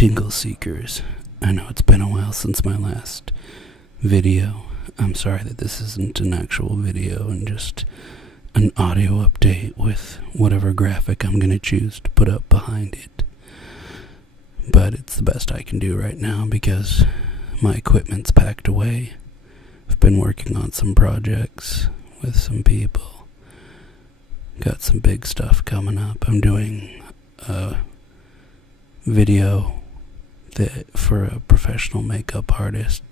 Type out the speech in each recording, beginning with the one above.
Tingle Seekers. I know it's been a while since my last video. I'm sorry that this isn't an actual video and just an audio update with whatever graphic I'm going to choose to put up behind it. But it's the best I can do right now because my equipment's packed away. I've been working on some projects with some people. Got some big stuff coming up. I'm doing a video for a professional makeup artist,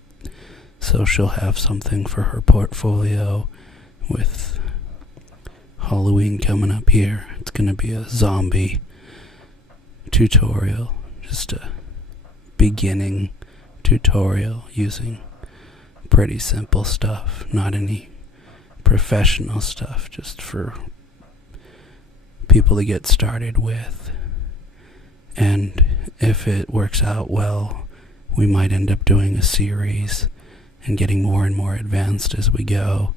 so she'll have something for her portfolio with Halloween coming up here. It's going to be a zombie tutorial, just a beginning tutorial using pretty simple stuff, not any professional stuff, just for people to get started with. And if it works out well, we might end up doing a series and getting more and more advanced as we go,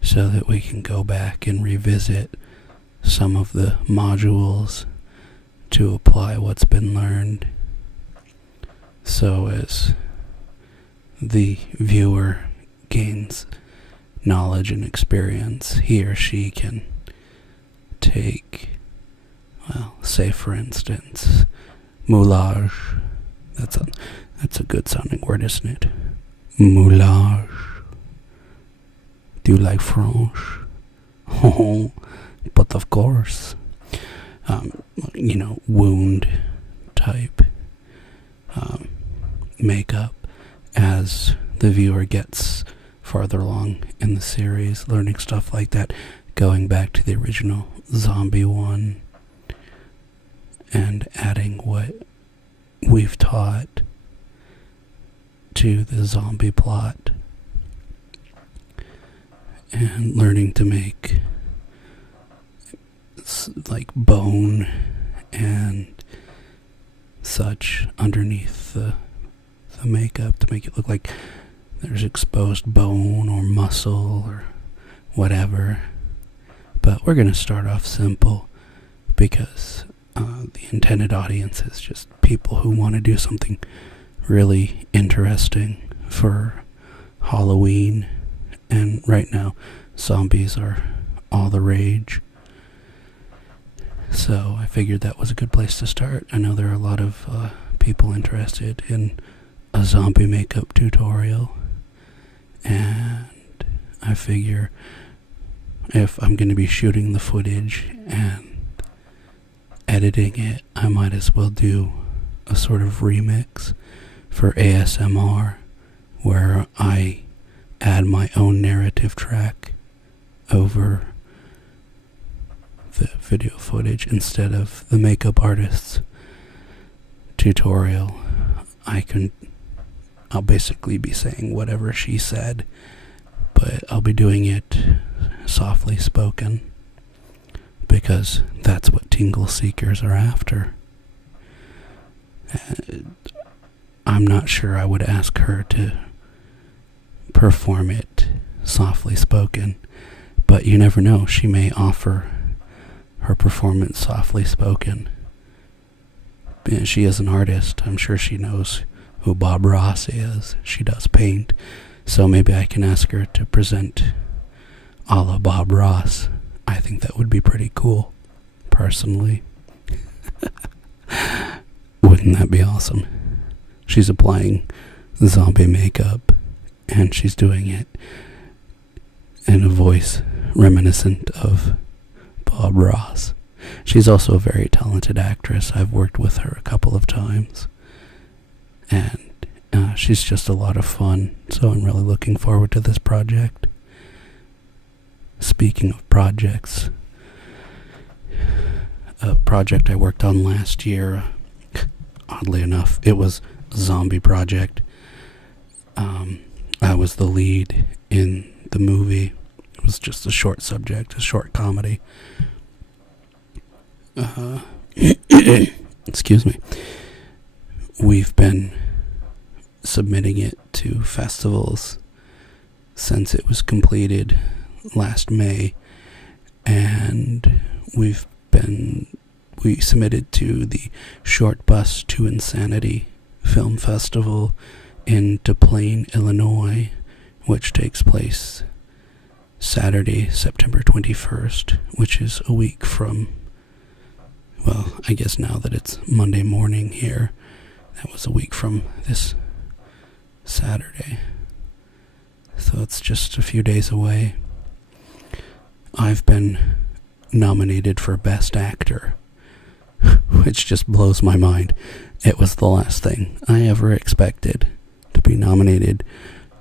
so that we can go back and revisit some of the modules to apply what's been learned. So as the viewer gains knowledge and experience, he or she can take, well, say for instance, moulage. That's a good sounding word, isn't it? Moulage. Do you like French? Oh, but of course. Wound type makeup as the viewer gets farther along in the series, learning stuff like that, going back to the original zombie one and adding what we've taught to the zombie plot, and learning to make like bone and such underneath the makeup to make it look like there's exposed bone or muscle or whatever. But we're going to start off simple because the intended audience is just people who want to do something really interesting for Halloween. And right now, zombies are all the rage. So I figured that was a good place to start. I know there are a lot of people interested in a zombie makeup tutorial. And I figure if I'm going to be shooting the footage and editing it, I might as well do a sort of remix for ASMR where I add my own narrative track over the video footage instead of the makeup artist's tutorial. I'll basically be saying whatever she said, but I'll be doing it softly spoken because that's what Tingle Seekers are after. I'm not sure I would ask her to perform it softly spoken, but you never know, she may offer her performance softly spoken. She is an artist. I'm sure she knows who Bob Ross is. She does paint, so maybe I can ask her to present a la Bob Ross. I think that would be pretty cool, personally. Wouldn't that be awesome? She's applying zombie makeup, and she's doing it in a voice reminiscent of Bob Ross. She's also a very talented actress. I've worked with her a couple of times, and she's just a lot of fun, so I'm really looking forward to this project. Speaking of projects, a project I worked on last year, oddly enough, it was a zombie project. I was the lead in the movie. It was just a short subject, a short comedy. Excuse me. We've been submitting it to festivals since it was completed last May, and we've we submitted to the Short Bus to Insanity Film Festival in Des Plaines, Illinois, which takes place Saturday, September 21st, which is a week from, well, I guess now that it's Monday morning here, that was a week from this Saturday. So it's just a few days away. I've been nominated for Best Actor, which just blows my mind. It was the last thing I ever expected, to be nominated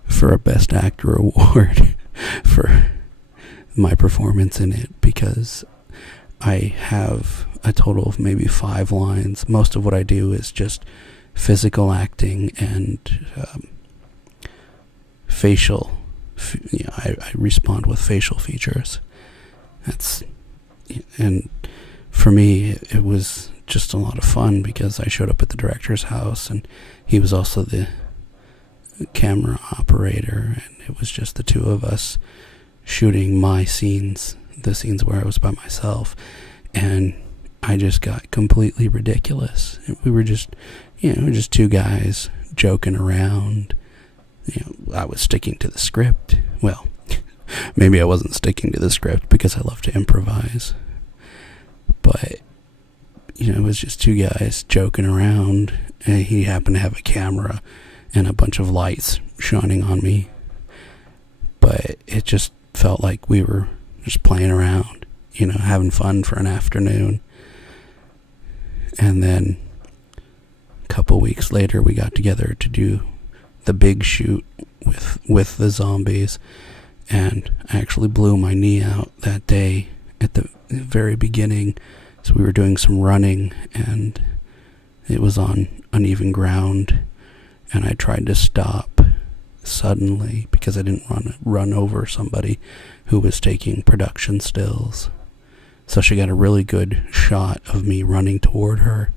for a Best Actor award for my performance in it, because I have a total of maybe 5 lines. Most of what I do is just physical acting and facial. I respond with facial features. And for me, it was just a lot of fun, because I showed up at the director's house, and he was also the camera operator, and it was just the two of us shooting my scenes, the scenes where I was by myself, and I just got completely ridiculous. We were just, just two guys joking around. I was sticking to the script. Well, maybe I wasn't sticking to the script, because I love to improvise. But, it was just two guys joking around, and he happened to have a camera and a bunch of lights shining on me. But it just felt like we were just playing around, having fun for an afternoon. And then a couple weeks later, we got together to do the big shoot with the zombies, and I actually blew my knee out that day at the very beginning. So we were doing some running, and it was on uneven ground, and I tried to stop suddenly because I didn't run over somebody who was taking production stills. So she got a really good shot of me running toward her,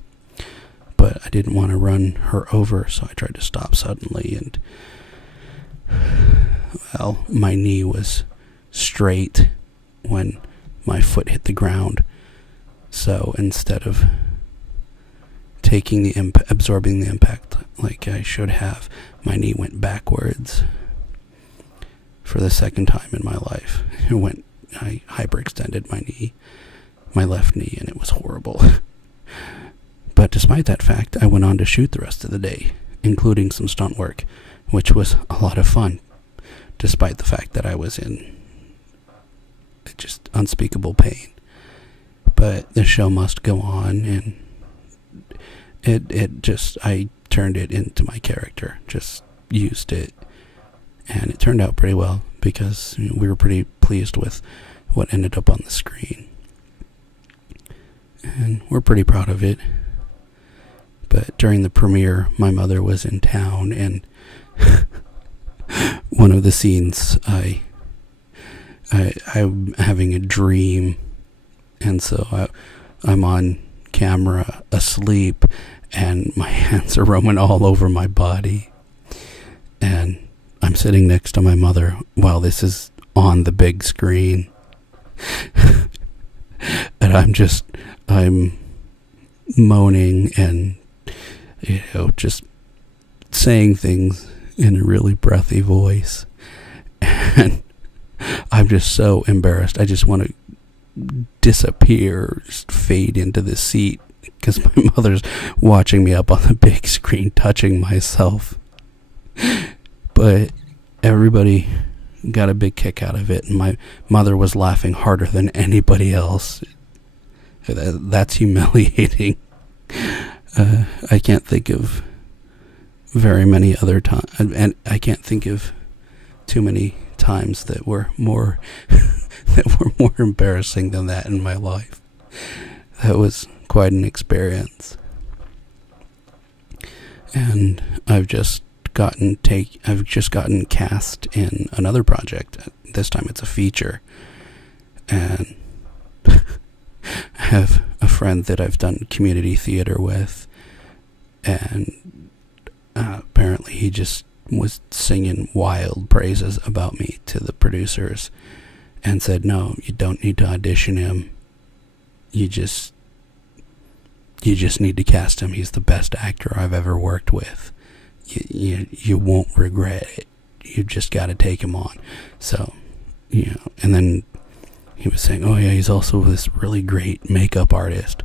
but I didn't want to run her over, so I tried to stop suddenly, and well, my knee was straight when my foot hit the ground. So instead of taking absorbing the impact like I should have, my knee went backwards for the second time in my life. I hyperextended my left knee, and it was horrible. But despite that fact, I went on to shoot the rest of the day, including some stunt work, which was a lot of fun, despite the fact that I was in just unspeakable pain. But the show must go on, and I turned it into my character, just used it, and it turned out pretty well, because we were pretty pleased with what ended up on the screen. And we're pretty proud of it. But during the premiere, my mother was in town, and one of the scenes, I'm having a dream, and so I'm on camera asleep, and my hands are roaming all over my body, and I'm sitting next to my mother while this is on the big screen, and I'm moaning and just saying things in a really breathy voice, and I'm just so embarrassed. I just want to disappear, just fade into the seat, because my mother's watching me up on the big screen, touching myself. But everybody got a big kick out of it, and my mother was laughing harder than anybody else. That's humiliating. I can't think of very many other times, and I can't think of too many times that were more embarrassing than that in my life. That was quite an experience. And I've just gotten cast in another project. This time it's a feature, and I have a friend that I've done community theater with, and apparently he just was singing wild praises about me to the producers, and said, "No, you don't need to audition him. You just you just need to cast him. He's the best actor I've ever worked with. You won't regret it. You just got to take him on. So, and then he was saying, oh yeah, he's also this really great makeup artist,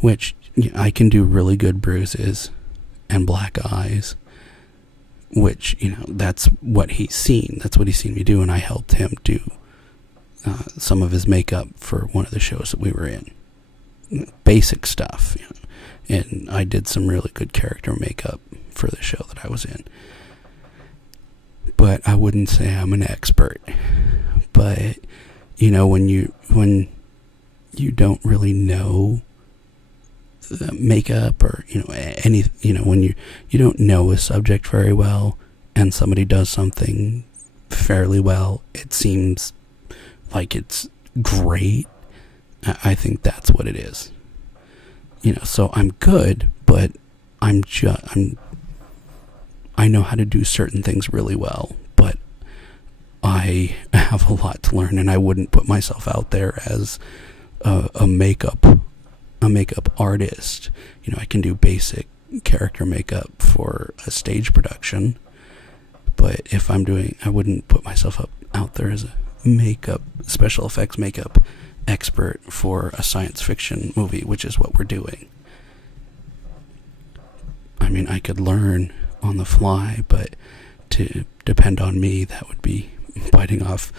which I can do really good bruises and black eyes, which, that's what he's seen. That's what he's seen me do, and I helped him do some of his makeup for one of the shows that we were in. Basic stuff, and I did some really good character makeup for the show that I was in. But I wouldn't say I'm an expert. But when you don't really know the makeup, or when you don't know a subject very well, and somebody does something fairly well, it seems like it's great. I think that's what it is. So I'm good, but I know how to do certain things really well, but I have a lot to learn, and I wouldn't put myself out there as a makeup artist. I can do basic character makeup for a stage production, but if I wouldn't put myself out there as a special effects makeup expert for a science fiction movie, which is what we're doing. I mean, I could learn on the fly, but to depend on me, that would be biting off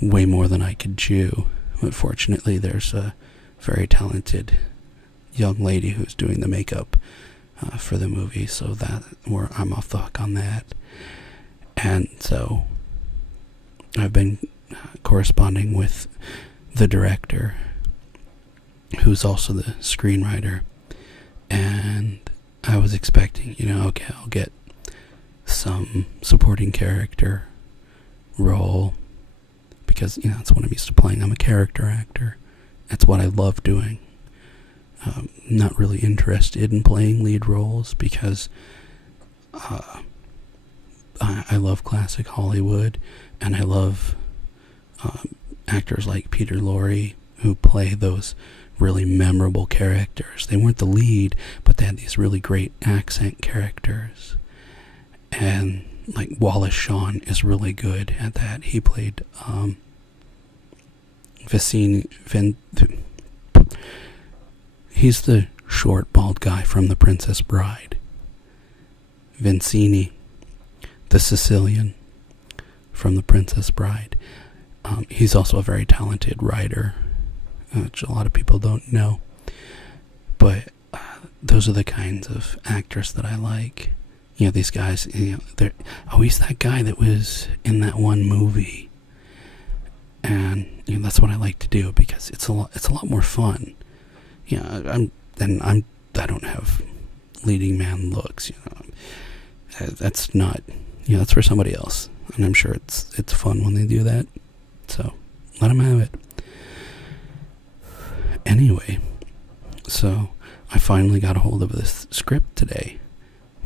way more than I could chew. But fortunately, there's a very talented young lady who's doing the makeup for the movie, so I'm off the hook on that. And so I've been corresponding with the director, who's also the screenwriter, and I was expecting, okay, I'll get some supporting character role, because, that's what I'm used to playing. I'm a character actor. That's what I love doing. Not really interested in playing lead roles, because I love classic Hollywood, and I love actors like Peter Lorre, who play those really memorable characters. They weren't the lead, but they had these really great accent characters. And like Wallace Shawn is really good at that. He played he's the short bald guy from The Princess Bride. Vincini, the Sicilian from The Princess Bride. He's also a very talented writer, which a lot of people don't know. But those are the kinds of actors that I like. These guys, they're, he's that guy that was in that one movie. And that's what I like to do, because it's a lot more fun. I don't have leading man looks, That's not, that's for somebody else. And I'm sure it's fun when they do that. So, let them have it. Anyway, so I finally got a hold of this script today.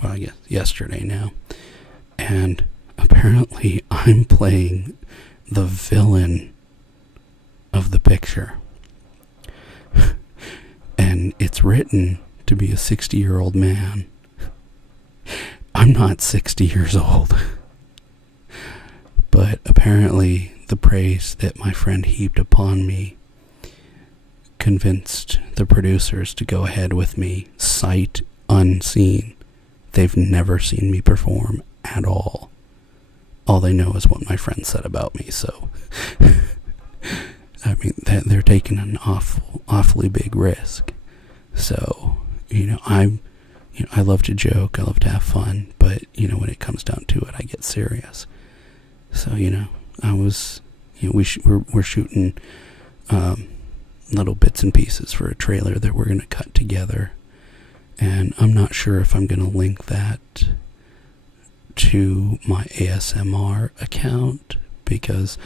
Well, I guess yesterday now. And apparently I'm playing the villain of the picture. And it's written to be a 60-year-old man. I'm not 60 years old. But apparently the praise that my friend heaped upon me convinced the producers to go ahead with me sight unseen. They've never seen me perform at all. All they know is what my friend said about me, so I mean, they're taking an awfully big risk. So, I love to joke, I love to have fun, but, when it comes down to it, I get serious. So, I was, we're shooting little bits and pieces for a trailer that we're going to cut together. And I'm not sure if I'm going to link that to my ASMR account, because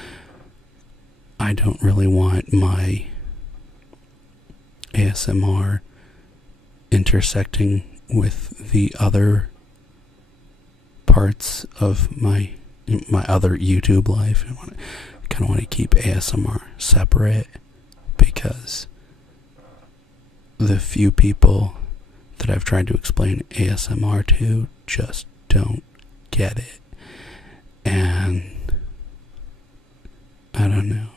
I don't really want my ASMR intersecting with the other parts of my other YouTube life. I kind of want to keep ASMR separate, because the few people that I've tried to explain ASMR to just don't get it. And I don't know.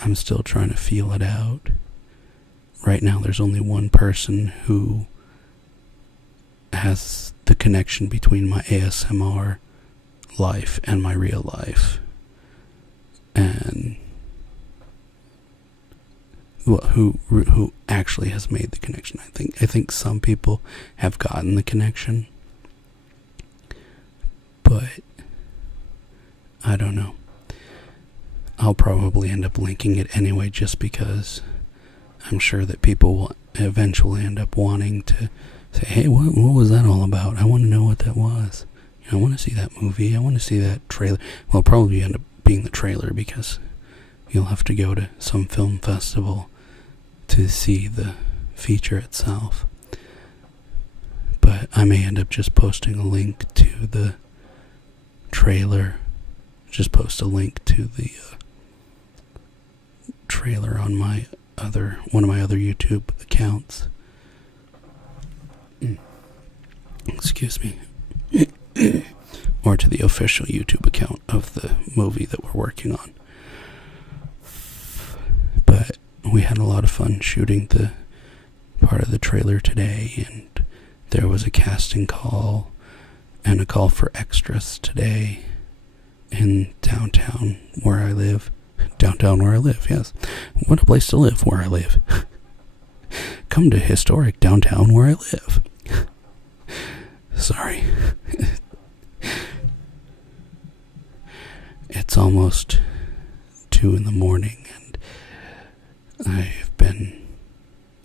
I'm still trying to feel it out. Right now there's only one person who has the connection between my ASMR life and my real life. And who actually has made the connection. I think some people have gotten the connection, but I don't know. I'll probably end up linking it anyway, just because I'm sure that people will eventually end up wanting to say, hey, what was that all about? I want to know what that was. I want to see that movie. I want to see that trailer. Well, it'll probably end up being the trailer, because you'll have to go to some film festival to see the feature itself. But I may end up just posting a link to the trailer. Just post a link to the trailer on one of my other YouTube accounts. Excuse me. Or to the official YouTube account of the movie that we're working on. But we had a lot of fun shooting the part of the trailer today, and there was a casting call and a call for extras today in downtown where I live. Downtown where I live, yes. What a place to live where I live. Come to historic downtown where I live. Sorry. It's almost 2 in the morning, and I've been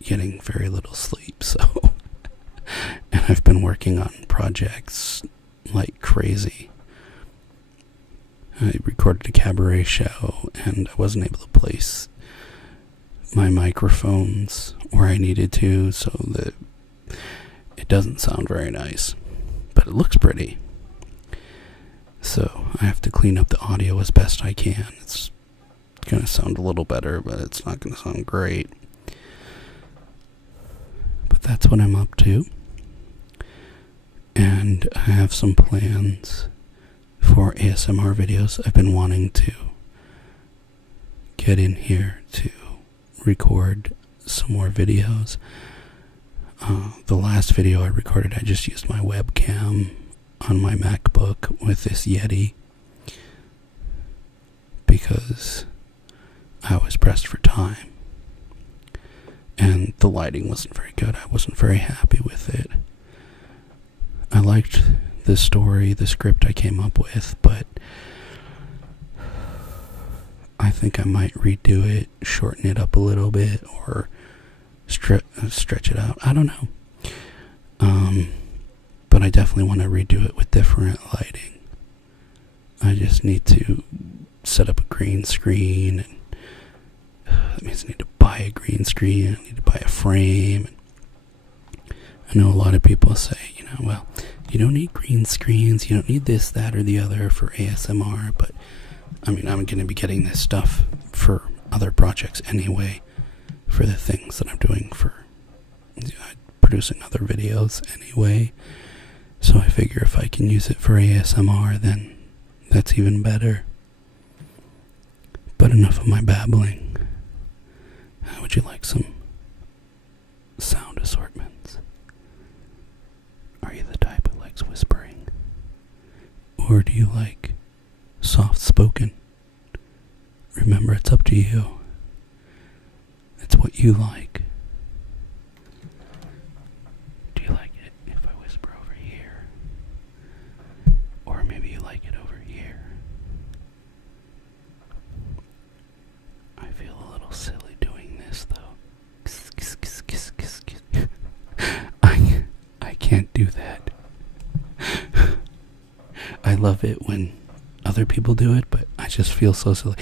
getting very little sleep, so and I've been working on projects like crazy. I recorded a cabaret show, and I wasn't able to place my microphones where I needed to, so that it doesn't sound very nice, but it looks pretty. So I have to clean up the audio as best I can. It's going to sound a little better, but it's not going to sound great. But that's what I'm up to. And I have some plans for ASMR videos. I've been wanting to get in here to record some more videos. The last video I recorded, I just used my webcam on my MacBook with this Yeti, because I was pressed for time and the lighting wasn't very good. I wasn't very happy with it. I liked the story, the script I came up with, but I think I might redo it, shorten it up a little bit, or stretch it out. I don't know. But I definitely want to redo it with different lighting. I just need to set up a green screen, and that means I need to buy a green screen, I need to buy a frame. I know a lot of people say, well, you don't need green screens, you don't need this, that, or the other for ASMR, but I'm going to be getting this stuff for other projects anyway, for the things that I'm doing for producing other videos anyway. So I figure if I can use it for ASMR, then that's even better. But enough of my babbling. How would you like some sound assortments? Are you the type who likes whispering? Or do you like soft-spoken? Remember, it's up to you. It's what you like. Do you like it if I whisper over here? Or maybe you like it over here? I feel a little silly doing this, though. I can't do that. I love it when other people do it, but I just feel so silly.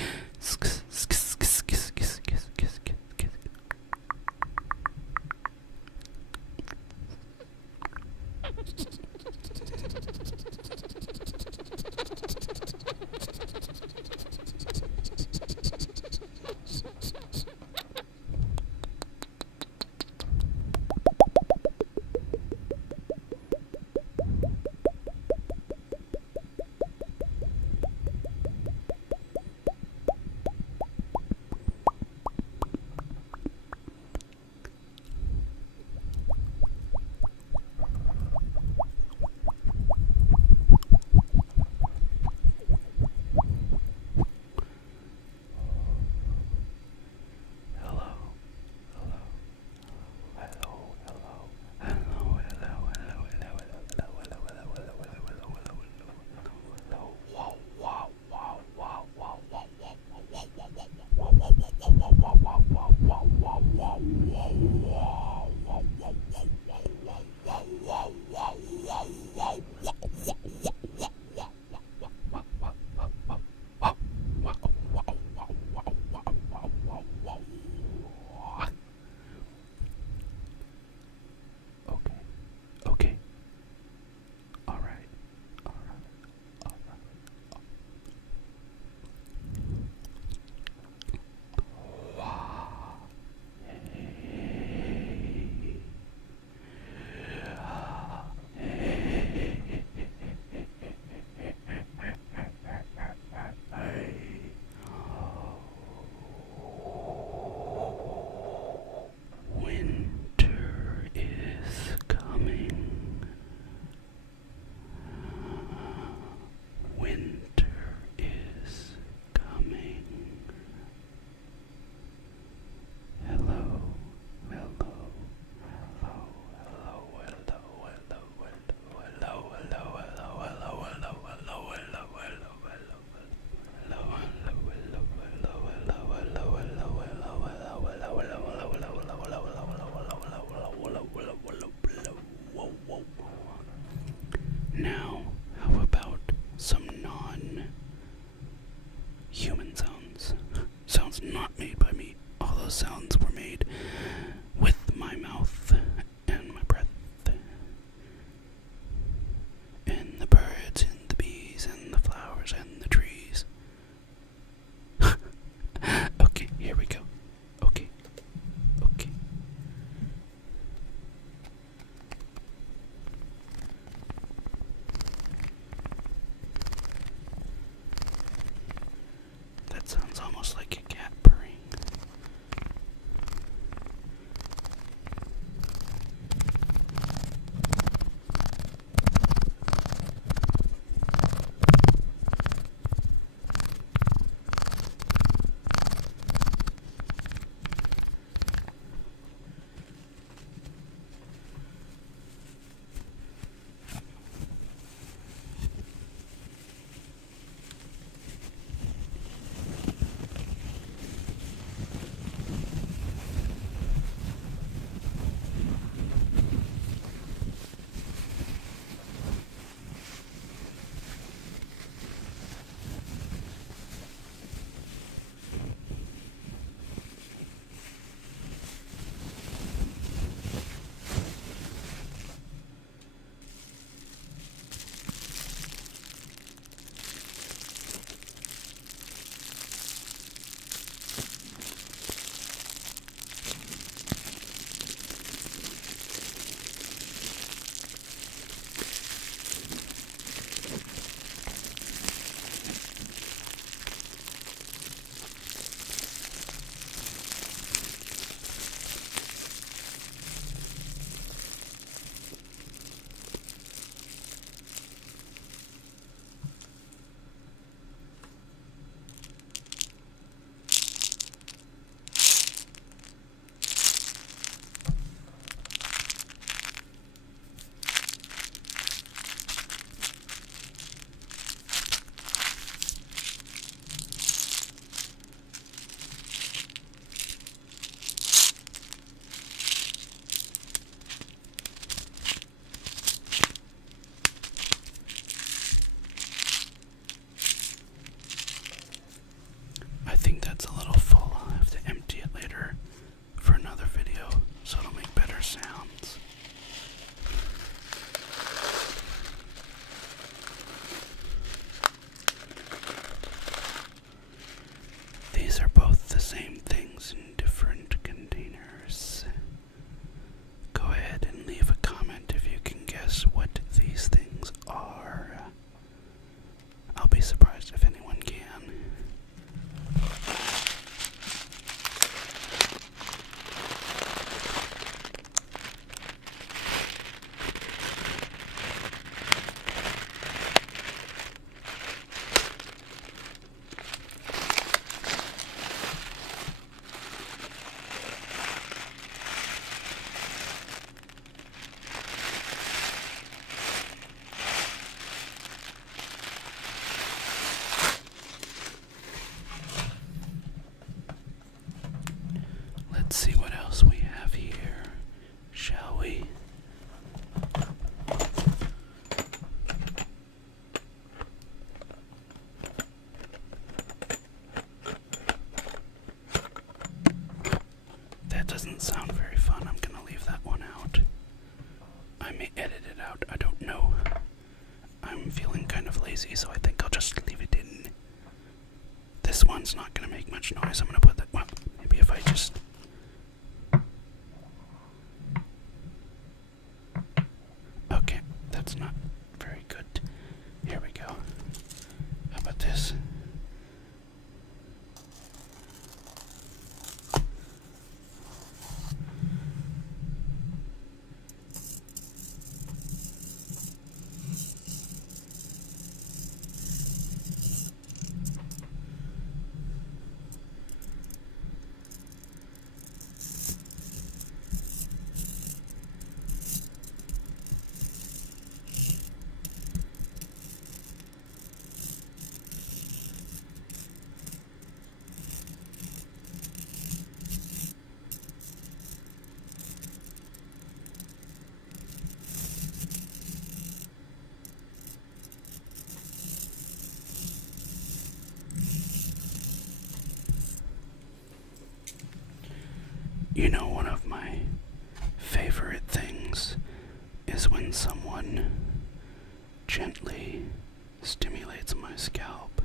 same things in different containers. Go ahead and leave a comment if you can guess what these things are. I'll be surprised if anyone can. Let's see what else we have here, shall we? That doesn't sound very fun. I'm gonna leave that one out. I may edit it out. I don't know. I'm feeling kind of lazy, so I think I'll just leave it in. This one's not gonna make much noise. I'm gonna put that. Well, maybe if I just. Okay, that's not very good. Here we go. How about this? You know, one of my favorite things is when someone gently stimulates my scalp.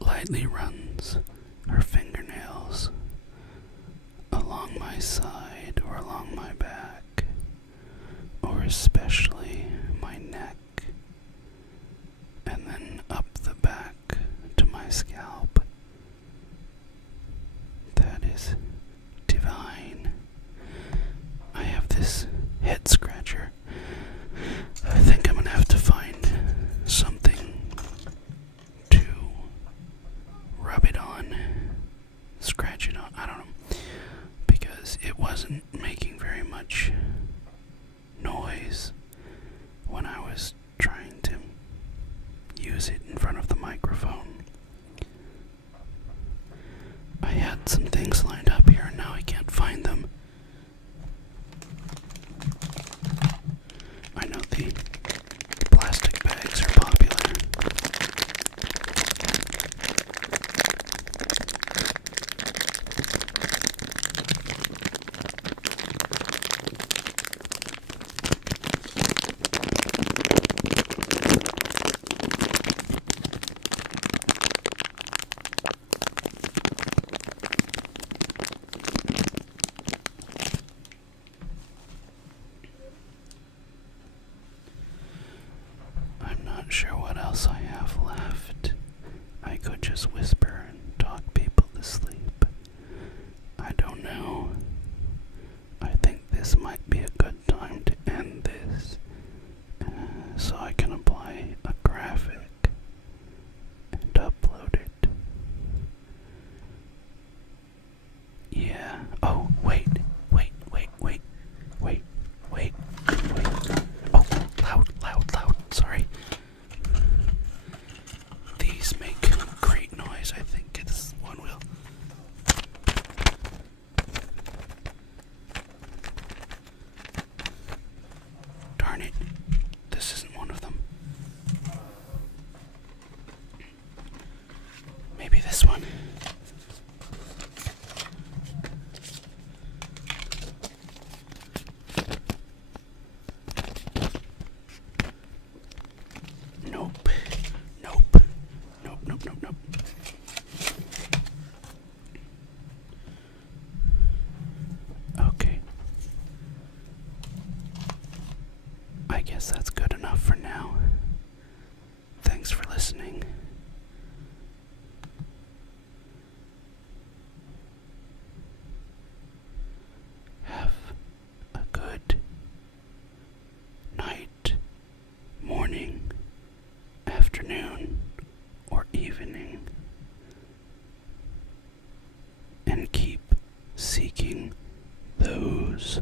Lightly runs her fingernails along my side or along my back, or especially my neck, and then up the back to my scalp. That is divine. I have this head scratcher. I think I'm gonna have to find something rub it on, scratch it on, I don't know, because it wasn't making very much noise when I was trying to use it in front of the microphone. I had some things lined up here and now I can't find them. I know the plastic bags are popular. Not sure what else I have left. I could just whisper and talk people to sleep. I don't know. I think this might be a good time to end this, so I can apply a graphic and upload it. Yeah. Oh, wait. Oh, loud. Sorry. These make great noise, I think. guess that's good enough for now. Thanks for listening. Have a good night, morning, afternoon, or evening. And keep seeking those